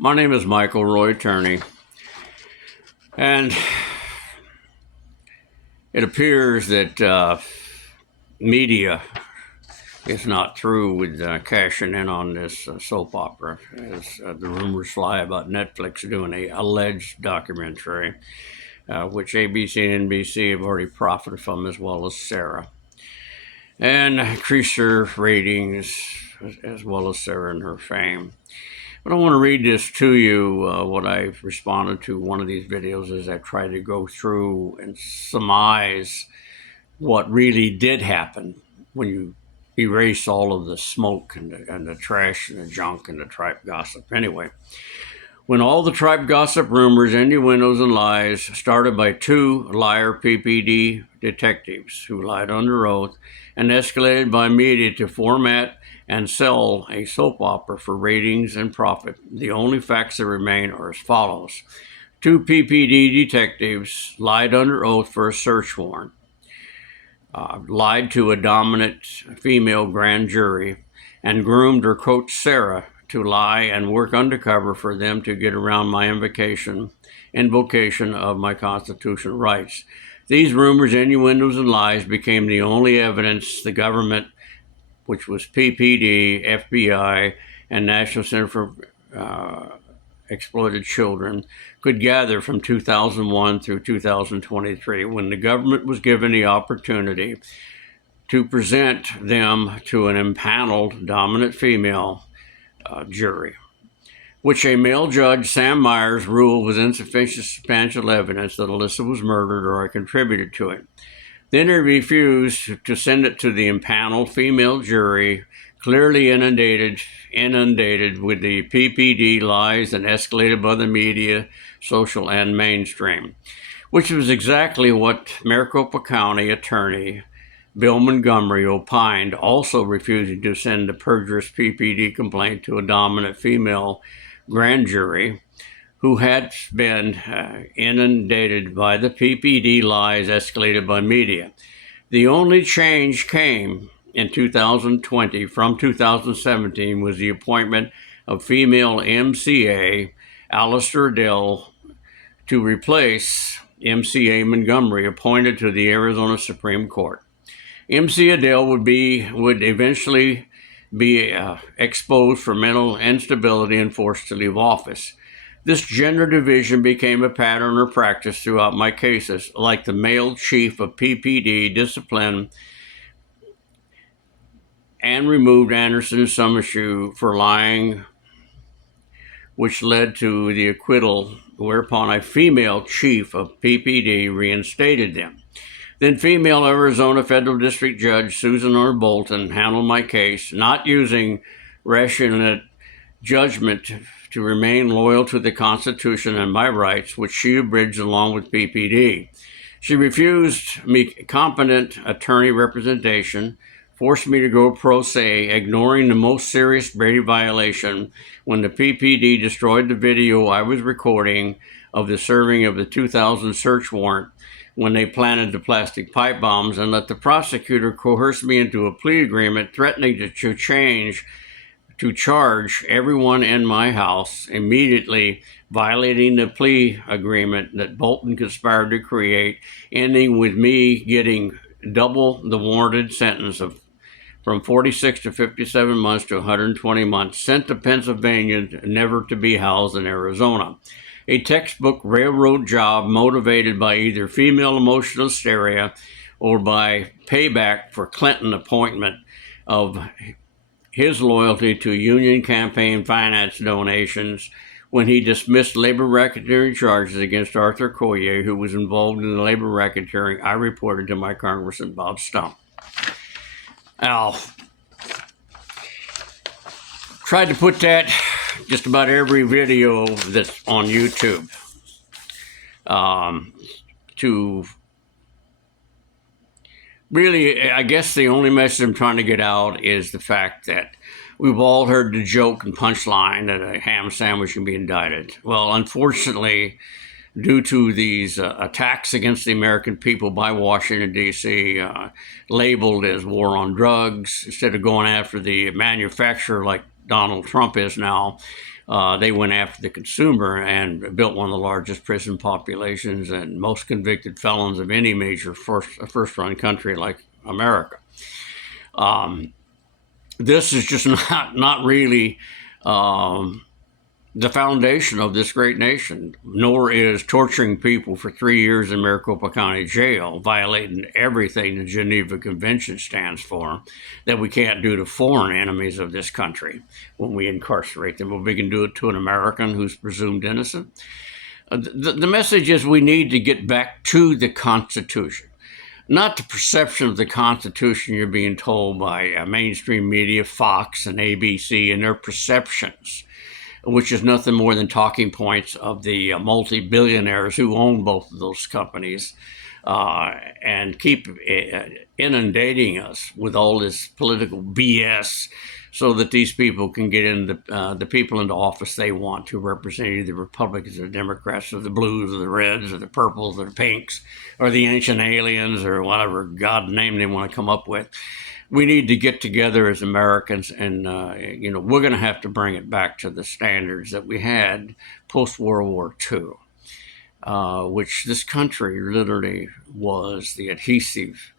My name is Michael Roy Turney, and it appears that media is not through with cashing in on this soap opera, as the rumors fly about Netflix doing a alleged documentary, which ABC and NBC have already profited from, as well as Sarah, and increased their ratings, as well as Sarah and her fame. But I want to read this to you, what I've responded to one of these videos as I try to go through and surmise what really did happen when you erase all of the smoke and the trash and the junk and the tripe gossip. Anyway, when all the tripe gossip, rumors, innuendos, and lies started by two liar PPD detectives who lied under oath and escalated by media to format and sell a soap opera for ratings and profit, the only facts that remain are as follows. Two PPD detectives lied under oath for a search warrant, lied to a dominant female grand jury, and groomed or coached Sarah to lie and work undercover for them to get around my invocation of my constitutional rights. These rumors, innuendos, and lies became the only evidence the government, which was PPD, FBI, and National Center for Exploited Children, could gather from 2001 through 2023, when the government was given the opportunity to present them to an impaneled dominant female jury, which a male judge, Sam Myers, ruled was insufficient substantial evidence that Alyssa was murdered or I contributed to it. Then he refused to send it to the impaneled female jury, clearly inundated with the PPD lies and escalated by the media, social, and mainstream, which was exactly what Maricopa County Attorney Bill Montgomery opined, also refusing to send the perjurious PPD complaint to a dominant female grand jury who had been inundated by the PPD lies escalated by media. The only change came in 2020 from 2017 was the appointment of female MCA Alistair Adele to replace MCA Montgomery, appointed to the Arizona Supreme Court. MC Adele would eventually be exposed for mental instability and forced to leave office. This gender division became a pattern or practice throughout my cases, like the male chief of PPD discipline and removed Anderson and Summershoe for lying, which led to the acquittal, whereupon a female chief of PPD reinstated them. Then female Arizona Federal District Judge Susan R. Bolton handled my case, not using rational judgment to remain loyal to the Constitution and my rights, which she abridged along with PPD. She refused me competent attorney representation, forced me to go pro se, ignoring the most serious Brady violation when the PPD destroyed the video I was recording of the serving of the 2000 search warrant when they planted the plastic pipe bombs, and let the prosecutor coerce me into a plea agreement threatening to charge everyone in my house, immediately violating the plea agreement that Bolton conspired to create, ending with me getting double the warranted sentence of from 46 to 57 months to 120 months, sent to Pennsylvania, never to be housed in Arizona. A textbook railroad job motivated by either female emotional hysteria or by payback for Clinton appointment of his loyalty to union campaign finance donations when he dismissed labor racketeering charges against Arthur Collier, who was involved in the labor racketeering I reported to my Congressman Bob Stump. Al tried to put that just about every video that's on YouTube to really, I guess the only message I'm trying to get out is the fact that we've all heard the joke and punchline that a ham sandwich can be indicted. Well, unfortunately, due to these attacks against the American people by Washington, D.C., labeled as war on drugs, instead of going after the manufacturer like Donald Trump is now, They went after the consumer and built one of the largest prison populations and most convicted felons of any major first-run country like America. This is just not really the foundation of this great nation, nor is torturing people for 3 years in Maricopa County Jail, violating everything the Geneva Convention stands for, that we can't do to foreign enemies of this country when we incarcerate them. But we can do it to an American who's presumed innocent. The message is we need to get back to the Constitution. Not the perception of the Constitution you're being told by mainstream media, Fox and ABC, and their perceptions, which is nothing more than talking points of the multi-billionaires who own both of those companies and keep inundating us with all this political BS so that these people can get in the people into office they want to represent either the Republicans or the Democrats or the blues or the reds or the purples or the pinks or the ancient aliens or whatever God name they want to come up with. We need to get together as Americans, and we're going to have to bring it back to the standards that we had post-World War II, which this country literally was the adhesive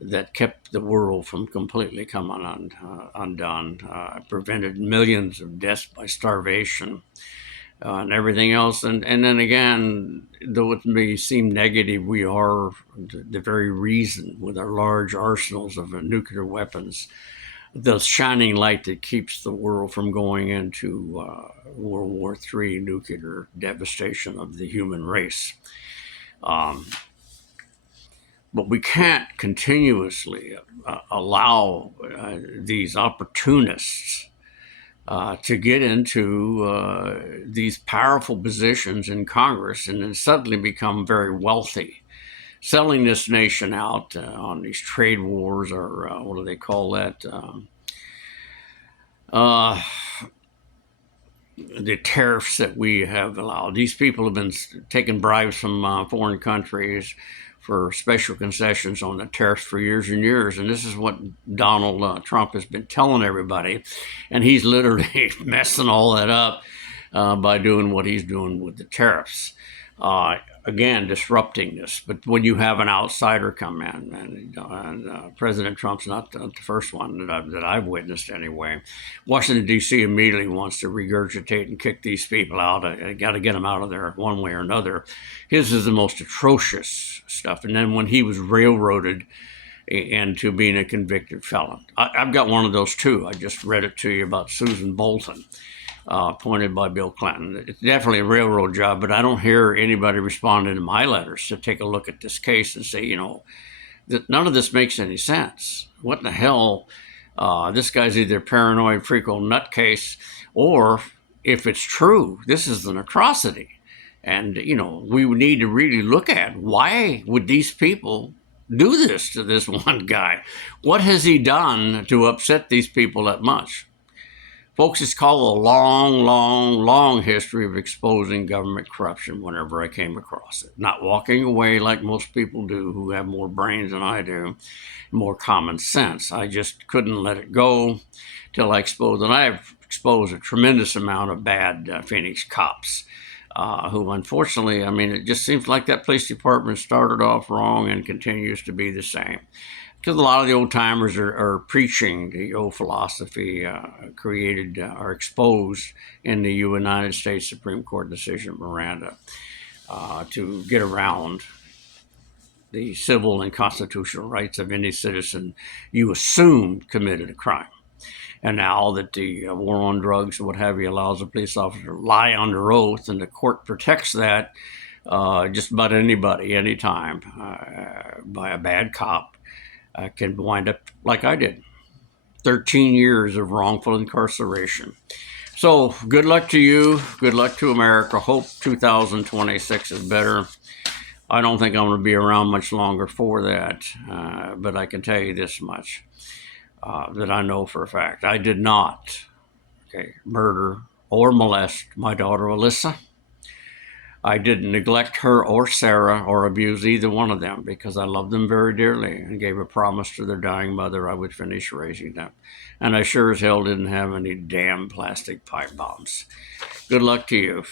that kept the world from completely coming undone, prevented millions of deaths by starvation, and everything else. And then again, though it may seem negative, we are the very reason, with our large arsenals of nuclear weapons, the shining light that keeps the world from going into World War III nuclear devastation of the human race. But we can't continuously allow these opportunists to get into these powerful positions in Congress and then suddenly become very wealthy, selling this nation out on these trade wars, or what do they call that? The tariffs that we have allowed. These people have been taking bribes from foreign countries for special concessions on the tariffs for years and years. And this is what Donald Trump has been telling everybody. And he's literally messing all that up by doing what he's doing with the tariffs. Again, disrupting this. But when you have an outsider come in, and President Trump's not the first one that I've witnessed anyway, Washington, D.C. immediately wants to regurgitate and kick these people out. I got to get them out of there one way or another. His is the most atrocious stuff. And then when he was railroaded into being a convicted felon. I've got one of those too. I just read it to you about Susan Bolton. Appointed by Bill Clinton. It's definitely a railroad job, but I don't hear anybody responding to my letters to take a look at this case and say, that none of this makes any sense. What the hell? This guy's either paranoid, freako, nutcase, or if it's true, this is an atrocity. And, we would need to really look at why would these people do this to this one guy? What has he done to upset these people that much? Folks, it's called a long, long, long history of exposing government corruption whenever I came across it. Not walking away like most people do who have more brains than I do, more common sense. I just couldn't let it go till I exposed, and I've exposed a tremendous amount of bad Phoenix cops who unfortunately, it just seems like that police department started off wrong and continues to be the same. Because a lot of the old timers are preaching the old philosophy created or exposed in the United States Supreme Court decision, Miranda, to get around the civil and constitutional rights of any citizen you assume committed a crime. And now that the war on drugs and what have you allows a police officer to lie under oath, and the court protects that just about anybody, anytime, by a bad cop, can wind up like I did. 13 years of wrongful incarceration. So good luck to you. Good luck to America. Hope 2026 is better. I don't think I'm going to be around much longer for that. But I can tell you this much, that I know for a fact. I did not murder or molest my daughter, Alyssa. I didn't neglect her or Sarah or abuse either one of them because I loved them very dearly and gave a promise to their dying mother I would finish raising them. And I sure as hell didn't have any damn plastic pipe bombs. Good luck to you.